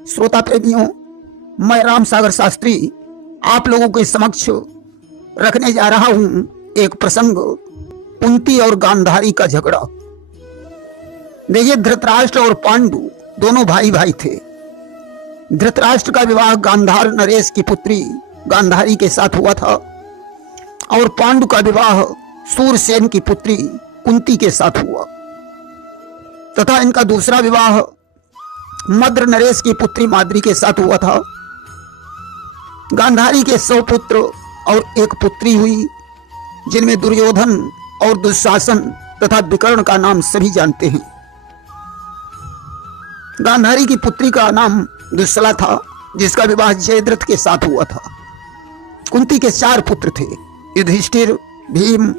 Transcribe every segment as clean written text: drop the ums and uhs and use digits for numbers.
श्रोता प्रेमियों, मैं राम सागर शास्त्री आप लोगों के समक्ष रखने जा रहा हूं एक प्रसंग, कुंती और गांधारी का झगड़ा। देखिए, धृतराष्ट्र और पांडु दोनों भाई भाई थे। धृतराष्ट्र का विवाह गांधार नरेश की पुत्री गांधारी के साथ हुआ था और पांडु का विवाह सूरसेन की पुत्री कुंती के साथ हुआ तथा इनका दूसरा विवाह मद्र नरेश की पुत्री माद्री के साथ हुआ था। गांधारी के 100 पुत्र और एक पुत्री हुई, जिनमें दुर्योधन और दुशासन तथा विकर्ण का नाम सभी जानते हैं। गांधारी की पुत्री का नाम दुस्सला था, जिसका विवाह जयद्रथ के साथ हुआ था। कुंती के 4 पुत्र थे, युधिष्ठिर, भीम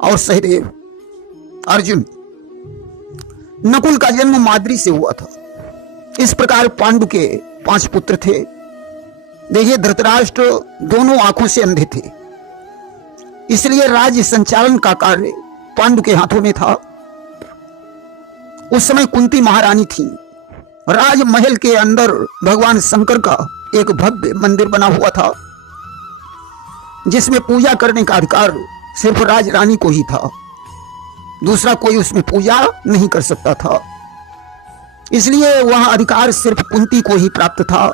और सहदेव, अर्जुन। नकुल का जन्म माद्री से हुआ था। इस प्रकार पांडु के 5 पुत्र थे। देखिए, धृतराष्ट्र दोनों आंखों से अंधे थे, इसलिए राज्य संचालन का कार्य पांडु के हाथों में था। उस समय कुंती महारानी थी। राजमहल के अंदर भगवान शंकर का एक भव्य मंदिर बना हुआ था, जिसमें पूजा करने का अधिकार सिर्फ राजरानी को ही था। दूसरा कोई उसमें पूजा नहीं कर सकता था, इसलिए वह अधिकार सिर्फ कुंती को ही प्राप्त था।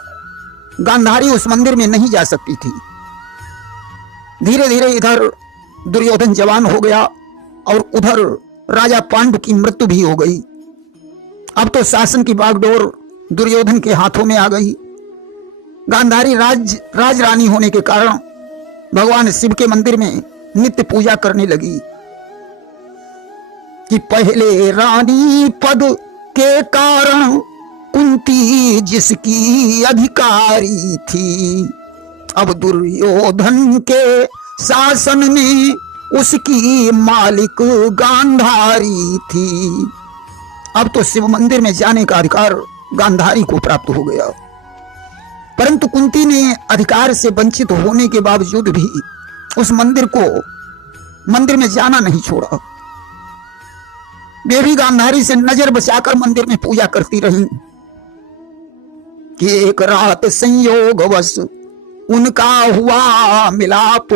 गांधारी उस मंदिर में नहीं जा सकती थी। धीरे धीरे इधर दुर्योधन जवान हो गया और उधर राजा पांडु की मृत्यु भी हो गई। अब तो शासन की बागडोर दुर्योधन के हाथों में आ गई। गांधारी राजरानी होने के कारण भगवान शिव के मंदिर में नित्य पूजा करने लगी कि पहले रानी पद के कारण कुंती जिसकी अधिकारी थी, अब दुर्योधन के शासन में उसकी मालिक गांधारी थी। अब तो शिव मंदिर में जाने का अधिकार गांधारी को प्राप्त हो गया, परंतु कुंती ने अधिकार से वंचित होने के बावजूद भी उस मंदिर में जाना नहीं छोड़ा। वे भी गांधारी से नजर बचाकर मंदिर में पूजा करती रहीं कि एक रात संयोगवश उनका हुआ मिलाप,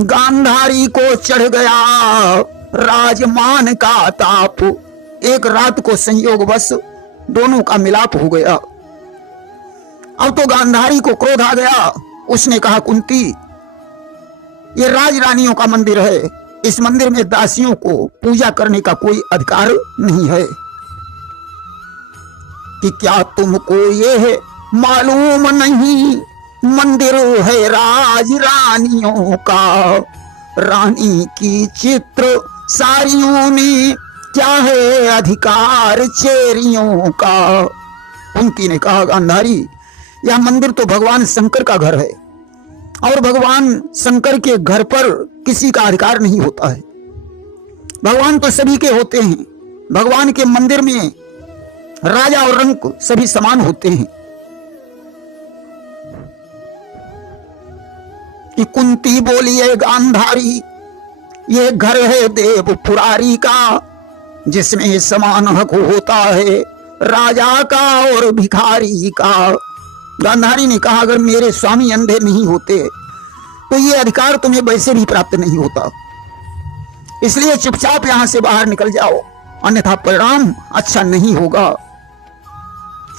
गांधारी को चढ़ गया राजमान का ताप। एक रात को संयोगवश दोनों का मिलाप हो गया। अब तो गांधारी को क्रोध आ गया। उसने कहा, कुंती, ये राजरानियों का मंदिर है, इस मंदिर में दासियों को पूजा करने का कोई अधिकार नहीं है। कि क्या तुमको ये मालूम नहीं, मंदिर है राजरानियों का, रानी की चित्र सारियों में क्या है अधिकार चेरियों का। कुंती ने कहा, गांधारी, यह मंदिर तो भगवान शंकर का घर है और भगवान शंकर के घर पर किसी का अधिकार नहीं होता है। भगवान तो सभी के होते हैं। भगवान के मंदिर में राजा और रंक सभी समान होते हैं। कि कुंती बोली, है गांधारी, ये घर है देव पुरारी का, जिसमें समान हक होता है राजा का और भिखारी का। गांधारी ने कहा, अगर मेरे स्वामी अंधे नहीं होते तो ये अधिकार तुम्हें वैसे भी प्राप्त नहीं होता, इसलिए चुपचाप यहां से बाहर निकल जाओ, अन्यथा परिणाम अच्छा नहीं होगा।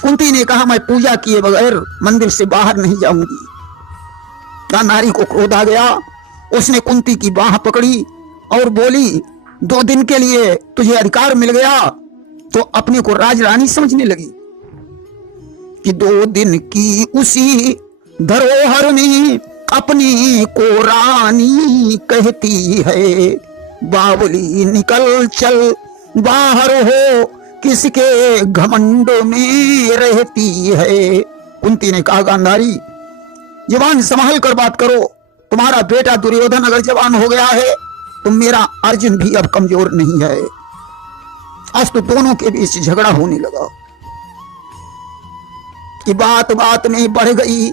कुंती ने कहा, मैं पूजा किए बगैर मंदिर से बाहर नहीं जाऊंगी। गांधारी को क्रोध आ गया। उसने कुंती की बाह पकड़ी और बोली, 2 दिन के लिए तुझे अधिकार मिल गया तो अपने को राजरानी समझने लगी। कि 2 दिन की उसी धरोहर में अपनी को रानी कहती है, बावली निकल चल बाहर हो, किसके घमंड में रहती है। कुंती ने कहा, गांधारी, जवान संभाल कर बात करो। तुम्हारा बेटा दुर्योधन अगर जवान हो गया है तो मेरा अर्जुन भी अब कमजोर नहीं है। आज तो दोनों के बीच झगड़ा होने लगा कि बात बात में बढ़ गई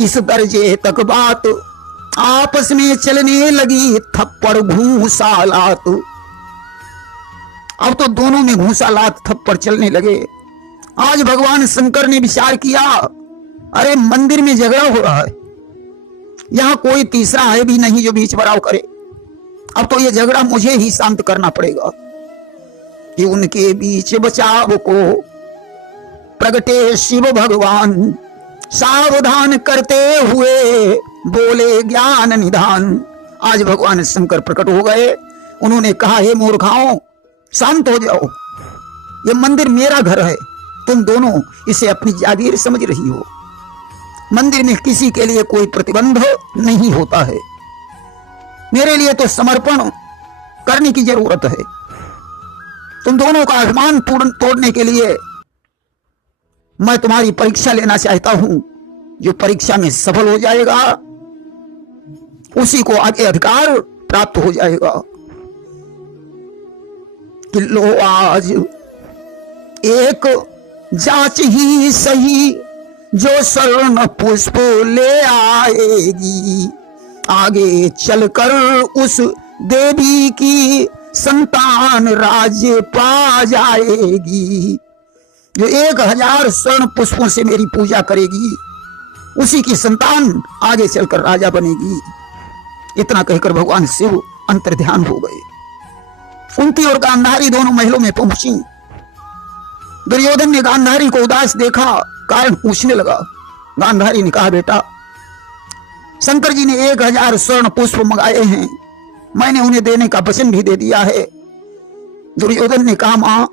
इस दर्जे तक बात, आपस में चलने लगी थप्पड़ घूंसालात। अब तो दोनों में घूसा लात थप्पड़ चलने लगे। आज भगवान शंकर ने विचार किया, अरे मंदिर में झगड़ा हो रहा है, यहां कोई तीसरा है भी नहीं जो बीच बराव करे। अब तो ये झगड़ा मुझे ही शांत करना पड़ेगा कि उनके बीच बचाव को प्रगटे शिव भगवान, सावधान करते हुए बोले ज्ञान निधान। आज भगवान शंकर प्रकट हो गए। उन्होंने कहा, हे मूर्खाओं, शांत हो जाओ, ये मंदिर मेरा घर है, तुम दोनों इसे अपनी जागीर समझ रही हो। मंदिर में किसी के लिए कोई प्रतिबंध नहीं होता है, मेरे लिए तो समर्पण करने की जरूरत है। तुम दोनों का अभिमान तोड़ने के लिए मैं तुम्हारी परीक्षा लेना चाहता हूं। जो परीक्षा में सफल हो जाएगा उसी को आगे अधिकार प्राप्त हो जाएगा। कि लो आज एक जांच ही सही, जो स्वर्ण पुष्प ले आएगी, आगे चलकर उस देवी की संतान राज्य पा जाएगी। जो 1000 स्वर्ण पुष्पों से मेरी पूजा करेगी, उसी की संतान आगे चलकर राजा बनेगी। इतना कहकर भगवान शिव अंतर्ध्यान हो गए। कुंती और गांधारी दोनों महलों में पहुंची। दुर्योधन ने गांधारी को उदास देखा, कारण पूछने लगा। गांधारी ने कहा, बेटा, शंकर जी ने 1000 स्वर्ण पुष्प मंगाए हैं, मैंने उन्हें देने का वचन भी दे दिया है। दुर्योधन ने कहा, मां,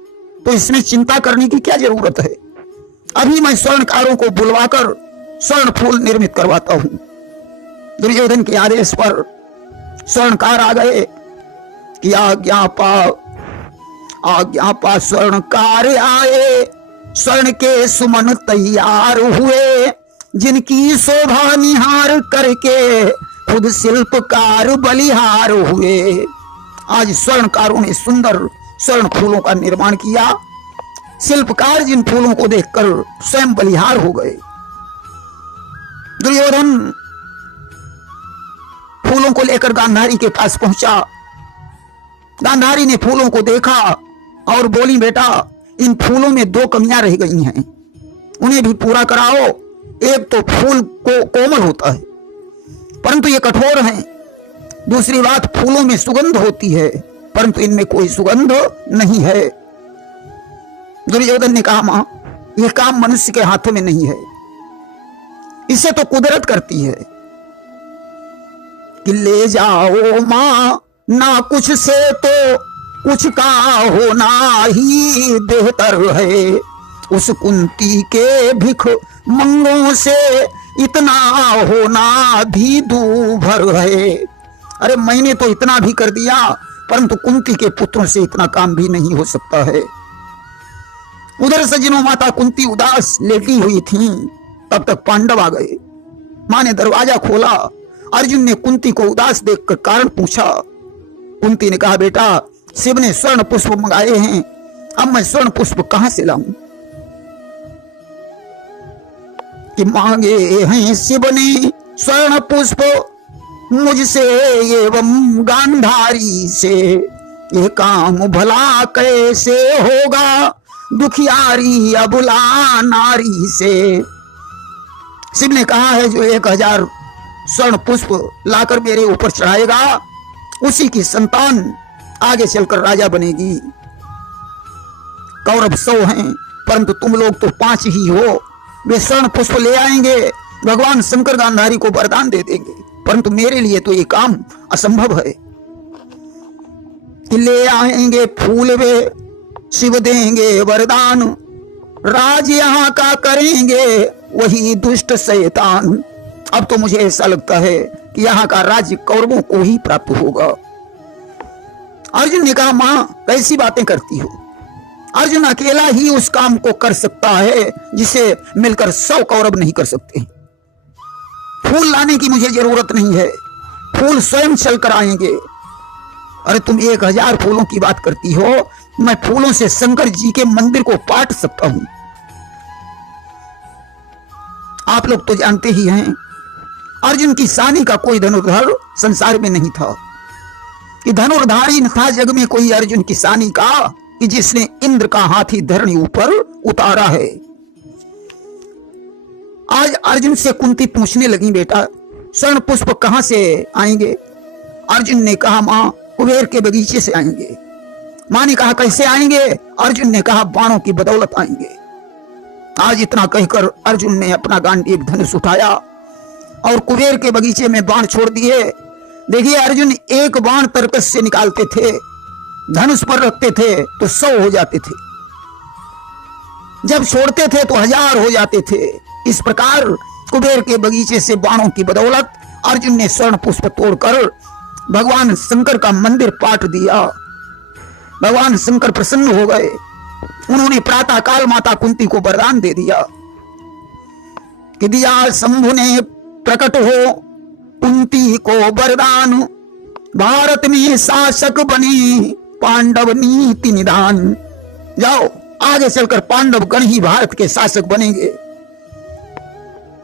तो इसमें चिंता करने की क्या जरूरत है, अभी मैं स्वर्णकारों को बुलवाकर स्वर्ण फूल निर्मित करवाता हूं। दुर्योधन के आदेश पर स्वर्णकार आ गए कि आज्ञा पा स्वर्णकार आए, स्वर्ण के सुमन तैयार हुए, जिनकी शोभा निहार करके खुद शिल्पकार बलिहार हुए। आज स्वर्णकारों ने सुंदर स्वर्ण फूलों का निर्माण किया। शिल्पकार जिन फूलों को देखकर स्वयं बलिहार हो गए। दुर्योधन फूलों को लेकर गांधारी के पास पहुंचा। गांधारी ने फूलों को देखा और बोली, बेटा, इन फूलों में 2 कमियां रह गई हैं, उन्हें भी पूरा कराओ। एक तो फूल को कोमल होता है, परंतु ये कठोर हैं। दूसरी बात, फूलों में सुगंध होती है, परंतु इनमें कोई सुगंध नहीं है। दुर्योधन ने कहा, मां, यह काम मनुष्य के हाथों में नहीं है, इसे तो कुदरत करती है। कि ले जाओ मां, ना कुछ से तो कुछ का होना ही बेहतर है। उस कुंती के भिख मंगों से इतना होना भी दूभर है। अरे मैंने तो इतना भी कर दिया, परंतु कुंती के पुत्रों से इतना काम भी नहीं हो सकता है। उधर सजनों माता कुंती उदास लेटी हुई थी, तब तक पांडव आ गए। मां ने दरवाजा खोला। अर्जुन ने कुंती को उदास देखकर कारण पूछा। कुंती ने कहा, बेटा, शिव ने स्वर्ण पुष्प मंगाए हैं, अब मैं स्वर्ण पुष्प कहां से लाऊं? कि मांगे हैं शिव ने स्वर्ण पुष्प मुझसे एवं गांधारी से, ये काम भला कैसे होगा दुखियारी अबुला नारी से। शिव ने कहा है, जो 1000 स्वर्ण पुष्प लाकर मेरे ऊपर चढ़ाएगा, उसी की संतान आगे चलकर राजा बनेगी। कौरव 100 हैं, परंतु तुम लोग तो 5 ही हो। वे स्वर्ण पुष्प ले आएंगे, भगवान शंकर गांधारी को वरदान दे देंगे, परंतु मेरे लिए तो ये काम असंभव है। कि ले आएंगे फूल वे, शिव देंगे वरदान, राज यहाँ का करेंगे वही दुष्ट शैतान। अब तो मुझे ऐसा लगता है कि यहाँ का राज्य कौरवों को ही प्राप्त होगा। अर्जुन ने कहा, मां, कैसी बातें करती हो? अर्जुन अकेला ही उस काम को कर सकता है जिसे मिलकर 100 कौरव नहीं कर सकते। फूल लाने की मुझे जरूरत नहीं है, फूल स्वयं चलकर आएंगे। अरे तुम 1000 फूलों की बात करती हो, मैं फूलों से शंकर जी के मंदिर को पाट सकता हूं। आप लोग तो जानते ही हैं, अर्जुन की सानी का कोई धनुर्धर संसार में नहीं था। कि धनुर्धारी न था जग में कोई अर्जुन की सानी का, कि जिसने इंद्र का हाथी धरणी ऊपर उतारा है। आज अर्जुन से कुंती पूछने लगी, बेटा स्वर्ण पुष्प कहां से आएंगे? अर्जुन ने कहा, मां कुबेर के बगीचे से आएंगे। मां ने कहा, कैसे आएंगे? अर्जुन ने कहा, बाणों की बदौलत आएंगे। आज इतना कहकर अर्जुन ने अपना गांडीव धनुष उठाया और कुबेर के बगीचे में बाण छोड़ दिए। देखिए, अर्जुन एक बाण तरकस से निकालते थे, धनुष पर रखते थे तो 100 हो जाते थे, जब छोड़ते थे तो 1000 हो जाते थे। इस प्रकार कुबेर के बगीचे से बाणों की बदौलत अर्जुन ने स्वर्ण पुष्प तोड़कर भगवान शंकर का मंदिर पाट दिया। भगवान शंकर प्रसन्न हो गए। उन्होंने प्रातः काल माता कुंती को वरदान दे दिया कि दिया शंभु ने प्रकट हो कुंती को वरदान, भारत में शासक बने पांडव नीति निधान। जाओ, आगे चलकर पांडव गण ही भारत के शासक बनेंगे।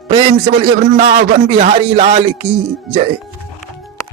प्रेम से बोलिए वृंदावन बिहारी लाल की जय।